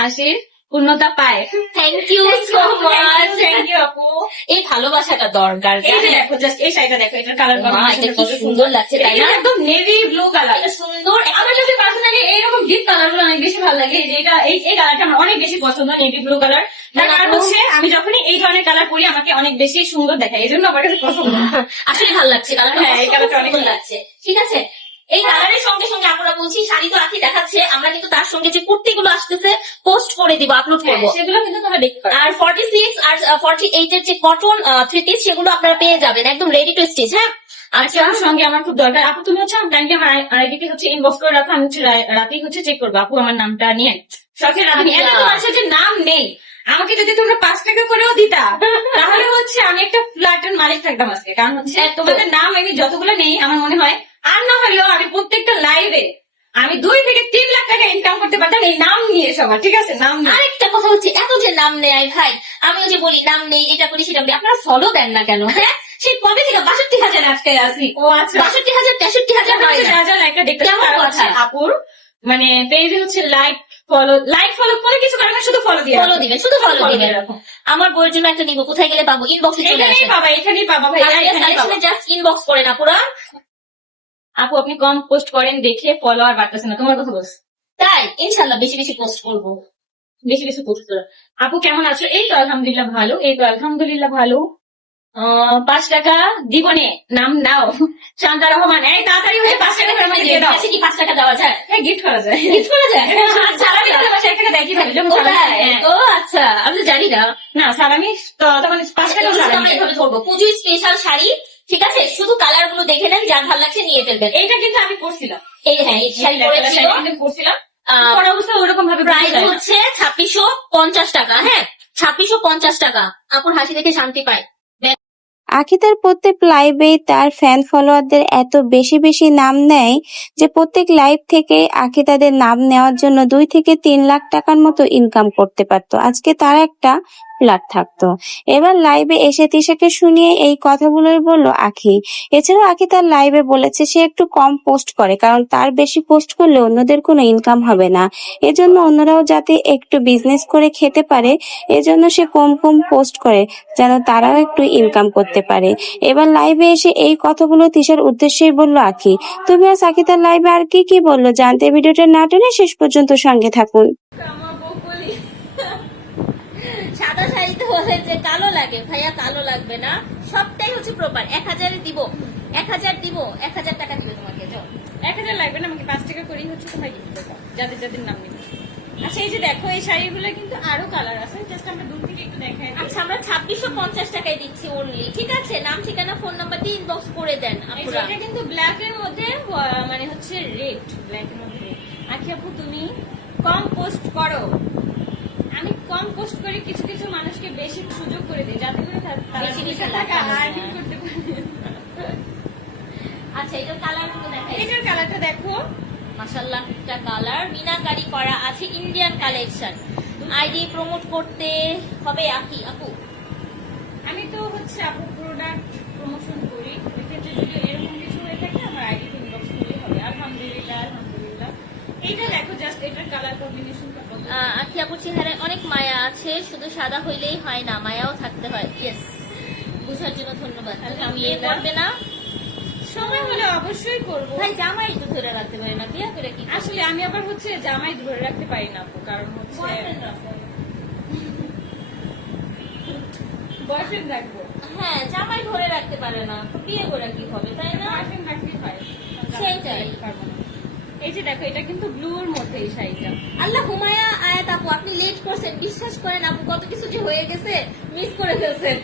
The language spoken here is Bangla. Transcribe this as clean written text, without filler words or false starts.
হাসির পূর্ণতা পায়। Thank you so much. Thank you আপু। এই ভালোবাসাটা দরকার। এই যে দেখো জাস্ট এই শাড়িটা দেখো, এটার কালার এটা কি সুন্দর লাগছে তাই না? একদম নেভি ব্লু কালার, এটা সুন্দর। আমার কাছে পার্সোনালি এইরকম ডিপ কালার গুলো অনেক বেশি ভালো লাগে। যে এটা এই কালারটা আমার অনেক বেশি পছন্দ, নেভি ব্লু কালার। তার কারণ হচ্ছে আমি যখনই এই ধরনের কালার পরি আমাকে অনেক বেশি সুন্দর দেখায়, এই জন্য আমার কাছে পছন্দ। আসলে ভালো লাগছে কালারটা। হ্যাঁ, এই কালারটা অনেক সুন্দর লাগছে। ঠিক আছে, এই কালারের সঙ্গে সঙ্গে আমরা বলছি শাড়ি তো আখি দেখাচ্ছে, আমরা কিন্তু তার সঙ্গে যে কুর্তি গুলো আসতেছে পোস্ট করে দিব, আপলোড করবো। সেগুলো কিন্তু তোমরা দেখতে পারো। আর 46 আর 48 এর যে কটন থ্রি পিস সেগুলো আপনারা পেয়ে যাবেন একদম রেডি টু স্টিচ। হ্যাঁ, আচ্ছা, আমার সঙ্গে আমার খুব দরকার। আপু তুমি হচ্ছে কাইন্ডলি আমার আইডিতে হচ্ছে ইনবক্স করে রাখো, আমি হচ্ছে রাতেই হচ্ছে চেক করবো আপু আমার নামটা নিয়ে। শখের রাধুনি, এত তো মানুষের যে নাম নেই, আমাকে যদি তোমরা 5 টাকা করেও দিতা তাহলে হচ্ছে আমি একটা ফ্ল্যাটের মালিক থাকতাম আজকে। কারণ হচ্ছে তোমাদের নাম আমি যতগুলো নেই আমার মনে হয় আর না হলেও আমি প্রত্যেকটা লাইভে আমি 2 থেকে 3 লাখ টাকা ইনকাম করতে পারতাম এই নাম নিয়ে সবার। ঠিক আছে, নাম নিয়ে। আরেকটা কথা হচ্ছে, এত যে নাম নেয় ভাই, আমিও যে বলি নাম নেই, এটা করি সেটা করি, আপনারা ফলো দেন না কেন? হ্যাঁ, সেই কবে থেকে 62,000 আটকে আছি। ও আচ্ছা, 62,000 63,000 হয় না। যা যা লাইকটা দেখতে কেমন কথা? আপুর মানে পেজে হচ্ছে লাইক ফলো করে কিছু কারণে শুধু ফলো দিয়ে ফলো দিবেন, শুধু ফলো দিবেন। আমার বইয়ের জন্য একটা নিব, কোথায় গেলে পাবো? ইনবক্সে চলে এখানেই আসেন। পাবা, এখানেই পাবা ভাই, এখানেই পাবা। জাস্ট ইনবক্স করেন আপুরা। আপু আপনি কম পোস্ট করেন দেখে ফলোয়ার বাড়তেছে না, তোমার কথা বলছি। তাই ইনশাল্লাহ বেশি বেশি পোস্ট করবো। বেশি বেশি পোস্ট করো। আপু কেমন আছো? এই তো আলহামদুলিল্লাহ ভালো, এই তো আলহামদুলিল্লাহ ভালো। 5 টাকা দিবনে নাম নাও। শান্তা রহমান, এই তাড়াতাড়ি হয়ে 5 টাকা করে আমাকে দিয়ে দাও। কি 5 টাকা দেওয়া যায়? হ্যাঁ, গিফট করা যায়। গিফট করা যায়? সালামি দিলে বাসায় 1 টাকা দেয় কি ভাবে? যেমন ও সালামি। তাই? হ্যাঁ। ও আচ্ছা, আমি তো জানি না। না সালামি তো তখন 5 টাকা সালামি আমরা এভাবে ধরবো, পুজো স্পেশাল শাড়ি। ঠিক আছে, শুধু কালার গুলো দেখে নেন, যার ভালো লাগছে নিয়ে ফেলবেন। এইটা কিন্তু আমি পড়ছিলাম, এই হ্যাঁ, এই শাড়ি পরেছিল। পড়ছিলাম পরে অবস্থা ওরকম ভাবে প্রাইস হচ্ছে 2650 টাকা। হ্যাঁ, 2650 টাকা। আপুর হাসি দেখে শান্তি পায়। আখি তার প্রত্যেক লাইভে তার ফ্যান ফলোয়ারদের এত বেশি বেশি নাম নেয় যে প্রত্যেক লাইভ থেকে আখি তাদের নাম নেওয়ার জন্য 2 থেকে 3 লাখ টাকার মতো ইনকাম করতে পারতো। আজকে তার একটা ফ্ল্যাট থাকতো। এবার লাইভে এসে তিশাকে শুনিয়ে এই কথাগুলোই বলল আখি। এছাড়াও আখি তার লাইভে বলেছে সে একটু কম পোস্ট করে, কারণ তার বেশি পোস্ট করলে অন্যদের কোনো ইনকাম হবে না, এজন্য অন্যরাও যাতে একটু বিজনেস করে খেতে পারে এজন্য সে কম কম পোস্ট করে, যেন তারাও একটু ইনকাম করতে পারে। এবার লাইভে এসে এই কথাগুলো তিশার উদ্দেশ্যেই বলল আখি। তুমি আজ আখি তার লাইভে আর কি কি বললো জানতে ভিডিওটা না টেনে শেষ পর্যন্ত সঙ্গে থাকুন। সাদা শাড়িতে হলে যে কালো লাগে ভাইয়া, কালো লাগবে না, সবটাই হচ্ছে প্রপার। 1000 দিব, 1000 দিব, 1000 টাকা দিবে তোমাকে। যাও, 1000 লাগবে না, আমাকে 5 টাকা করেই হচ্ছে তোমার গিফট দেবো, যাদের যাদের নাম নিবে। আচ্ছা, এই যে দেখো এই শাড়িগুলো কিন্তু আরো কালার আছে, জাস্ট আমরা দূর থেকে একটু দেখাই। আচ্ছা, আমরা 2650 টাকায় দিচ্ছি অনলি। ঠিক আছে, নাম ঠিকানা ফোন নাম্বার দিয়ে ইনবক্স করে দেন আপুরা। এটা কিন্তু ব্ল্যাক এর মধ্যে মানে হচ্ছে রেড, ব্ল্যাক এর মধ্যে red। আখি আপু তুমি কম পোস্ট করো, আমি কম পোস্ট করি, কিছু কিছু মানুষকে বেশি সুযোগ করে দিই যাতে করে তারা বেশি বেশি টাকা লাভ আর্নিং করতে পারে। আচ্ছা, এটার কালার গুলো দেখাই। এটার কালারটা দেখো, মাশাআল্লাহ, একটা কালার মিনাকারি করা আছে, ইন্ডিয়ান কালেকশন। আইডি প্রমোট করতে হবে আখি আপু। আমি তো হচ্ছে আপু প্রোডাক্ট প্রমোশন করি, এক্ষেত্রে যদি এরকম কিছু হয়ে থাকে আমার আইডি ইনবক্স করলেই হবে। আলহামদুলিল্লাহ আলহামদুলিল্লাহ। এইটা দেখো জাস্ট এটার কালার কম্বিনেশনটা কত। আখি আপুর চেহারায় অনেক মায়া আছে, শুধু সাদা হইলেই হয় না, মায়াও থাকতে হয়। ইয়েস, বুঝার জন্য ধন্যবাদ। তুমি বিয়ে করবে না? সময় হলে অবশ্যই করবো ভাই, জামাই তো ধরে রাখতে পারে না, বিয়ে করে কি? আসলে আমি আবার হচ্ছে জামাই ধরে রাখতে পারি না আপু, কারণ হচ্ছে বয়ফ্রেন্ড রাখবো। হ্যাঁ, জামাই ধরে রাখতে পারে না তো বিয়ে করে কি হবে, তাই না? বয়ফ্রেন্ড রাখতেই হয়, সেইটাই। পারবো না। এই যে দেখো এটা কিন্তু ব্লুর মধ্যে এই শাড়িটা। আল্লাহ হুমায়া আয়াত আপু, আপনি লেট করছেন, বিশ্বাস করেন আপু, কত কিছু যে হয়ে গেছে, মিস করে ফেলছেন।